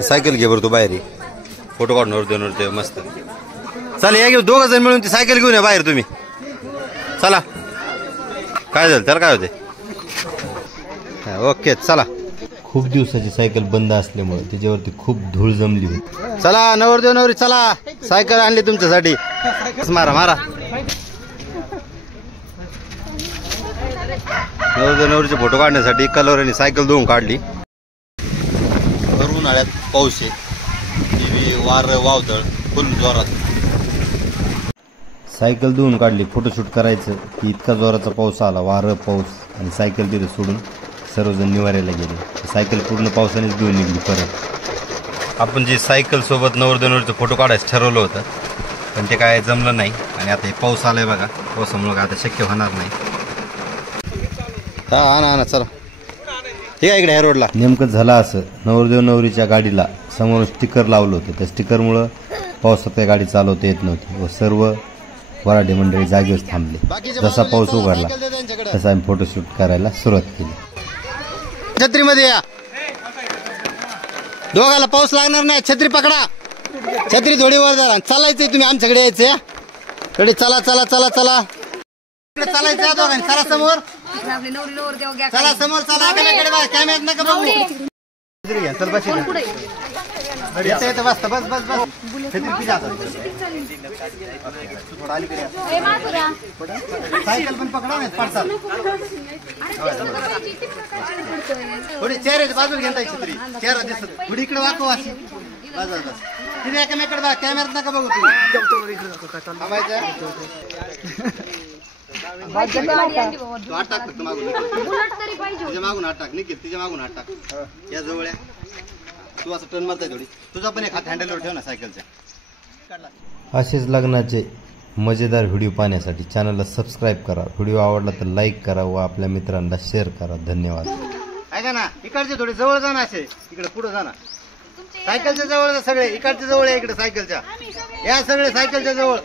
cycle घे बरं तू बाहेर फोटो काढणार देणार मस्त चला या घेऊ दोघं जण मिळून ती सायकल घेऊन या बाहेर तुम्ही चला काय झालं त्याला काय होते ओके चला खूप दिवसाची सायकल बंद असल्यामुळे त्याच्यावरती खूप धूळ जमली होती चला नवरदेव नवरी चला सायकल आणली तुमच्यासाठी मारा मारा नवरदेव नवरीचे फोटो काढण्यासाठी कलवरीने सायकल धुवून काढली भर उन्हाळ्यात पाऊस आहे वार वावदळ फुल जोरात सायकल धुवून काढली फोटोशूट करायचं की इतका जोराचा पाऊस आला वारं पाऊस आणि सायकल तिथे सोडून सर्वजण निवारायला गेले सायकल पूर्ण पावसानेच धुवून निघली परत आपण जी सायकल सोबत नवरदेव नवरीचं फोटो काढायचं ठरवलं होतं पण ते काय जमलं नाही आणि आता हे पाऊस आलाय बघा पावसामुळे काय आता शक्य होणार नाही हा आणा आणा चला ठीक आहे इकडे ह्या रोडला नेमकं झालं असं नवरदेव नवरीच्या गाडीला समोर स्टिकर लावलं होतं त्या स्टिकरमुळं पावसात त्या गाडी चालवता येत नव्हती व सर्व वराडे मंडळी जागेवर थांबले जसा पाऊस उघडला तसा आम्ही फोटोशूट करायला सुरुवात केली छत्रीमध्ये या दोघाला पाऊस लागणार नाही छत्री पकडा छत्री थोडी वर धरा चालायचंय तुम्ही आमच्याकडे यायचं या कडे चला चला चला चला चालायचं दोघांनी चला समोर चला समोर चला कॅमेऱ्यात नका बघू चल बस बस बस बस बस सायकल पण पकडा नाही पडतात थोडी चेहऱ्याच्या बाजूला घेता छत्री चेहरा दिसत थोडी इकडे वाकव अशी बस बस बस तुम्ही एकामेकडे बघा कॅमेऱ्यात नका बघू तुम्ही मागून हात टाक निघेल तिच्या मागून हात टाक या जवळ तू असं टर्न मारताय थोडी तुझा पण एक हात हँडलवर ठेव ना सायकलच्या असेच लग्नाचे मजेदार व्हिडिओ पाहण्यासाठी चॅनलला सबस्क्राईब करा व्हिडिओ आवडला तर लाईक करा व आपल्या मित्रांना शेअर करा धन्यवाद ऐका ना इकडचे थोडे जवळ जा ना असे इकडे पुढे जा ना सायकलच्या जवळ सगळे इकडच्या जवळ आहे इकडे सायकलच्या या सगळे सायकलच्या जवळ